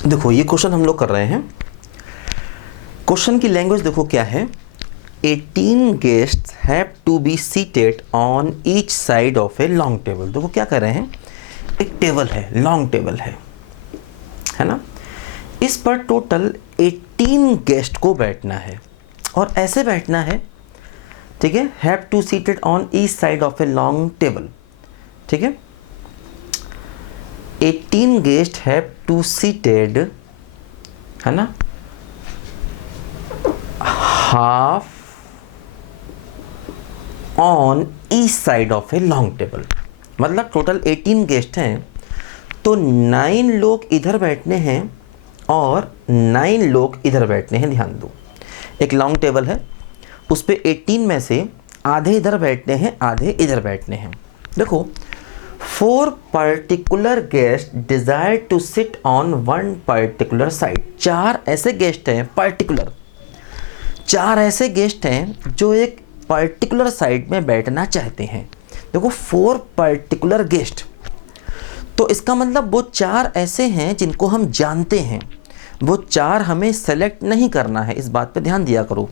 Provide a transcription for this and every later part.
देखो ये क्वेश्चन हम लोग कर रहे हैं। क्वेश्चन की लैंग्वेज देखो क्या है। 18 guests have to be seated on each side of a long table. देखो क्या कर रहे हैं, एक टेबल है, लॉन्ग टेबल है ना। इस पर टोटल 18 गेस्ट को बैठना है और ऐसे बैठना है, ठीक है। Have to seated on each side of a long table, ठीक है। 18 गेस्ट हैव टू सीटेड, है ना, half on each side of a long table. मतलब टोटल 18 गेस्ट हैं तो 9 लोग इधर बैठने हैं और 9 लोग इधर बैठने हैं। ध्यान दो, एक लॉन्ग टेबल है, उस पे 18 में से आधे इधर बैठने हैं, आधे इधर बैठने हैं। देखो 4 particular guest desire to sit on 1 particular side. 4 ऐसे गेस्ट हैं, पर्टिकुलर 4 ऐसे गेस्ट हैं जो एक पर्टिकुलर साइड में बैठना चाहते हैं। देखो 4 पर्टिकुलर गेस्ट, तो इसका मतलब वो 4 ऐसे हैं जिनको हम जानते हैं, वो 4 हमें सेलेक्ट नहीं करना है। इस बात पे ध्यान दिया करो।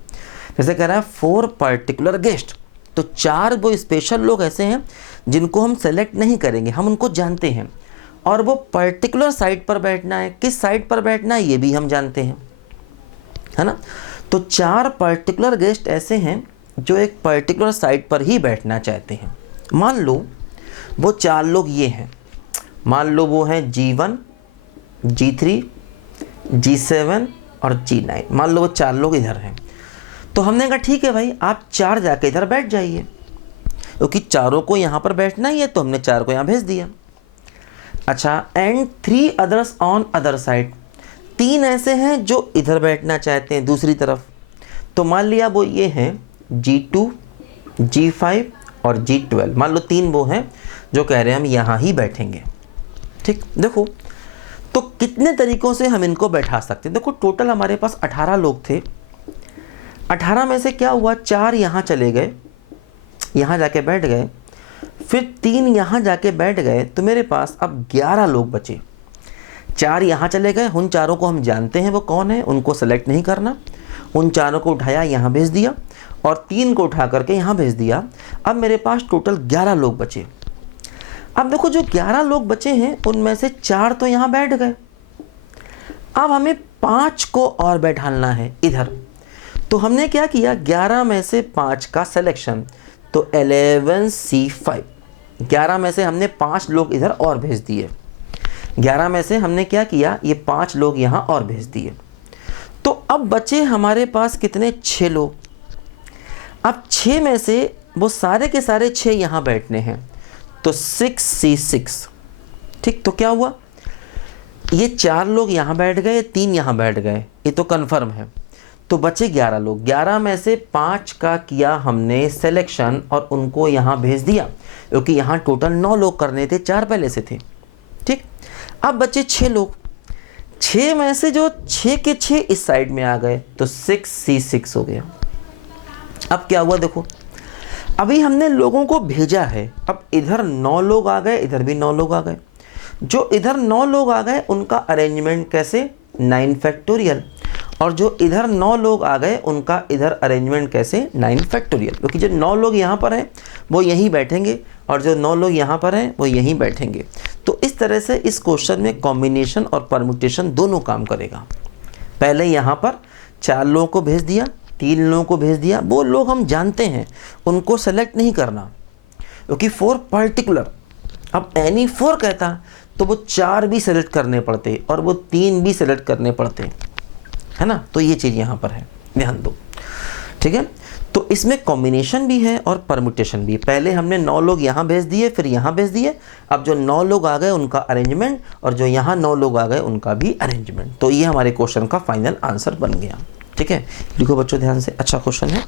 जैसे कह रहा है 4 पर्टिकुलर गेस्ट, तो 4 वो स्पेशल लोग ऐसे हैं जिनको हम सेलेक्ट नहीं करेंगे, हम उनको जानते हैं और वो पर्टिकुलर साइड पर बैठना है। किस साइड पर बैठना है ये भी हम जानते हैं, है ना। तो 4 पर्टिकुलर गेस्ट ऐसे हैं जो एक पर्टिकुलर साइड पर ही बैठना चाहते हैं। मान लो वो 4 लोग ये हैं, मान लो वो हैं G1, G3, G7 और G9। मान लो वो 4 लोग इधर हैं, तो हमने कहा ठीक है भाई आप 4 जाके इधर बैठ जाइए, क्योंकि चारों को यहाँ पर बैठना ही है, तो हमने 4 को यहाँ भेज दिया। अच्छा, and 3 others on other side. 3 ऐसे हैं जो इधर बैठना चाहते हैं दूसरी तरफ, तो मान लिया वो ये हैं G2, G5 और G12। मान लो 3 वो हैं जो कह रहे हैं हम यहाँ ही बैठेंगे, ठीक। देखो तो कितने तरीक़ों से हम इनको बैठा सकते हैं। देखो टोटल हमारे पास 18 लोग थे, 18 में से क्या हुआ, 4 यहाँ चले गए, यहाँ जाके बैठ गए, फिर 3 यहाँ जाके बैठ गए, तो मेरे पास अब 11 लोग बचे। 4 यहाँ चले गए, उन 4 को हम जानते हैं वो कौन है, उनको सेलेक्ट नहीं करना। उन 4 को उठाया यहाँ भेज दिया और 3 को उठा करके यहाँ भेज दिया। अब मेरे पास टोटल 11 लोग बचे। अब देखो जो 11 लोग बचे हैं उनमें से 4 तो यहाँ बैठ गए, अब हमें 5 को और बैठाना है इधर। तो हमने क्या किया, 11 में से 5 का सिलेक्शन, तो 11C5। 11 में से हमने 5 लोग इधर और भेज दिए। 11 में से हमने क्या किया, ये 5 लोग यहाँ और भेज दिए। तो अब बचे हमारे पास कितने, 6 लोग। अब 6 में से वो सारे के सारे 6 यहाँ बैठने हैं, तो 6C6, ठीक। तो क्या हुआ, ये 4 लोग यहाँ बैठ गए, 3 यहाँ बैठ गए, ये तो कन्फर्म है। तो बचे 11 लोग। 11 में से 5 का किया हमने सिलेक्शन और उनको यहाँ भेज दिया, क्योंकि यहाँ टोटल 9 लोग करने थे, 4 पहले से थे, ठीक। अब बचे 6 लोग। 6 में से जो 6 के 6 इस साइड में आ गए, तो 6C6 हो गया। अब क्या हुआ, देखो अभी हमने लोगों को भेजा है, अब इधर 9 लोग आ गए, इधर भी 9 लोग आ गए। जो इधर 9 लोग आ गए उनका अरेंजमेंट कैसे, 9 फैक्टोरियल, और जो इधर 9 लोग आ गए उनका इधर अरेंजमेंट कैसे, 9 फैक्टोरियल। क्योंकि जो 9 लोग यहाँ पर हैं वो यहीं बैठेंगे और जो 9 लोग यहाँ पर हैं वो यहीं बैठेंगे। तो इस तरह से इस क्वेश्चन में कॉम्बिनेशन और परम्यूटेशन दोनों काम करेगा। पहले यहाँ पर 4 लोगों को भेज दिया, 3 लोगों को भेज दिया, वो लोग हम जानते हैं, उनको सेलेक्ट नहीं करना, क्योंकि 4 पर्टिकुलर। अब एनी 4 कहता तो वो 4 भी सेलेक्ट करने पड़ते और वो 3 भी सेलेक्ट करने पड़ते, है ना। तो ये चीज़ यहाँ पर है, ध्यान दो, ठीक है। तो इसमें कॉम्बिनेशन भी है और परम्यूटेशन भी। पहले हमने 9 लोग यहाँ भेज दिए, फिर यहाँ भेज दिए। अब जो 9 लोग आ गए उनका अरेंजमेंट और जो यहाँ 9 लोग आ गए उनका भी अरेंजमेंट। तो ये हमारे क्वेश्चन का फाइनल आंसर बन गया, ठीक है। लिखो बच्चों ध्यान से, अच्छा क्वेश्चन है।